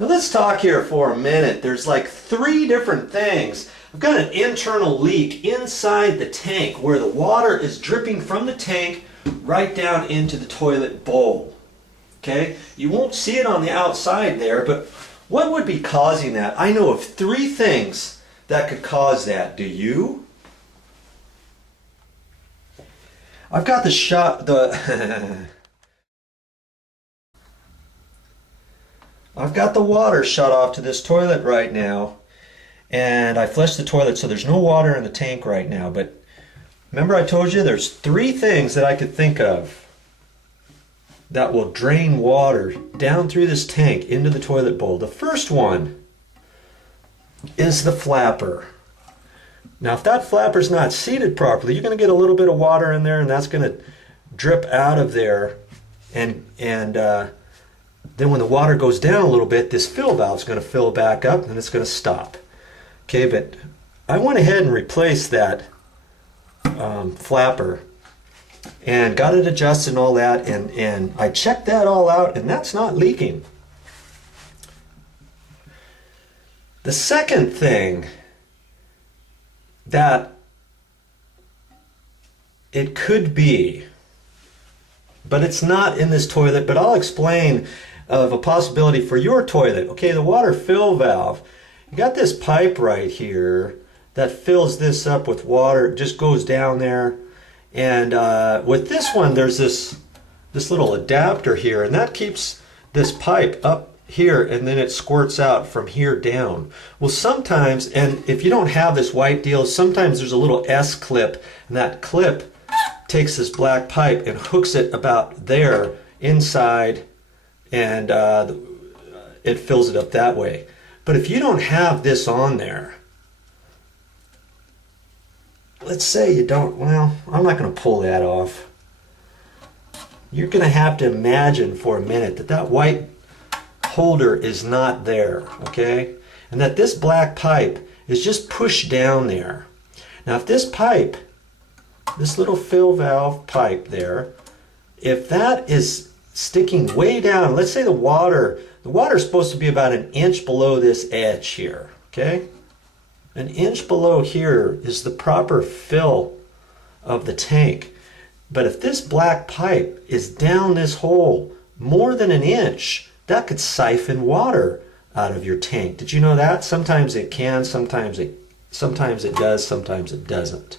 Now let's talk here for a minute. There's like 3 different things. I've got an internal leak inside the tank where the water is dripping from the tank right down into the toilet bowl. Okay? You won't see it on the outside there, but what would be causing that? I know of 3 things that could cause that. Do you? I've got I've got the water shut off to this toilet right now, and I flushed the toilet so there's no water in the tank right now. But remember I told you there's 3 things that I could think of that will drain water down through this tank into the toilet bowl. The first one is the flapper. Now if that flapper's not seated properly, you're going to get a little bit of water in there, and that's going to drip out of there, and then when the water goes down a little bit, this fill valve is going to fill back up and it's going to stop. Okay, but I went ahead and replaced that flapper and got it adjusted and all that, and I checked that all out, and that's not leaking. The second thing that it could be, but it's not in this toilet, but I'll explain of a possibility for your toilet. Okay, the water fill valve, you got this pipe right here that fills this up with water. It just goes down there, and with this one there's this little adapter here, and that keeps this pipe up here, and then it squirts out from here down. Well, sometimes, and if you don't have this white deal, sometimes there's a little S clip, and that clip takes this black pipe and hooks it about there inside, and it fills it up that way. But if you don't have this on there, let's say you don't, well, I'm not going to pull that off. You're going to have to imagine for a minute that that white holder is not there, okay? And that this black pipe is just pushed down there. Now if this pipe, this little fill valve pipe there, if that is sticking way down, let's say the water is supposed to be about 1 inch below this edge here, okay? 1 inch below here is the proper fill of the tank. But if this black pipe is down this hole more than 1 inch, that could siphon water out of your tank. Did you know that? Sometimes it can, sometimes it does, sometimes it doesn't.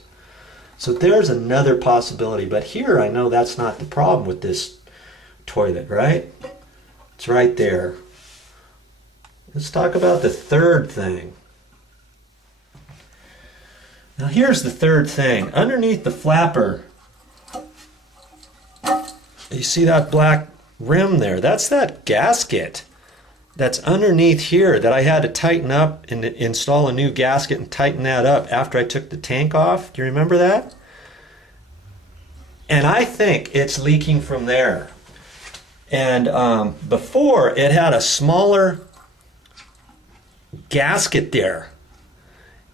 So there's another possibility, but here I know that's not the problem with this toilet, right? It's right there. Let's talk about the third thing. Now here's the third thing. Underneath the flapper, you see that black rim there? That's that gasket that's underneath here that I had to tighten up and install a new gasket and tighten that up after I took the tank off. Do you remember that? And I think it's leaking from there. And before, it had a smaller gasket there.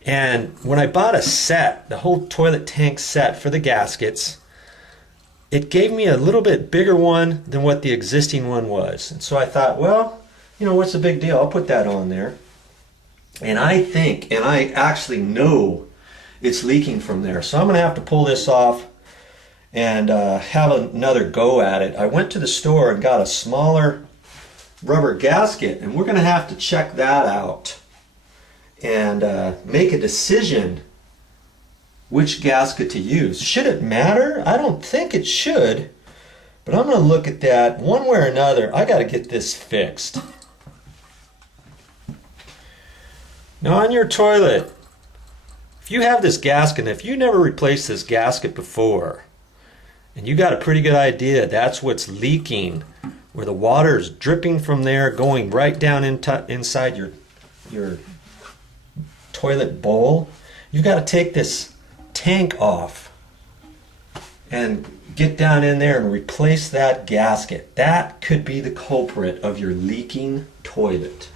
And when I bought a set, the whole toilet tank set for the gaskets, it gave me a little bit bigger one than what the existing one was. And so I thought, well, you know, what's the big deal? I'll put that on there. And I think, and I actually know it's leaking from there. So I'm going to have to pull this off and have another go at it. I went to the store and got a smaller rubber gasket, and we're going to have to check that out and make a decision which gasket to use. Should it matter? I don't think it should, but I'm going to look at that one way or another. I got to get this fixed. Now on your toilet, if you have this gasket, if you never replaced this gasket before, and you got a pretty good idea that's what's leaking, where the water is dripping from there, going right down inside your toilet bowl, you got to take this tank off and get down in there and replace that gasket. That could be the culprit of your leaking toilet.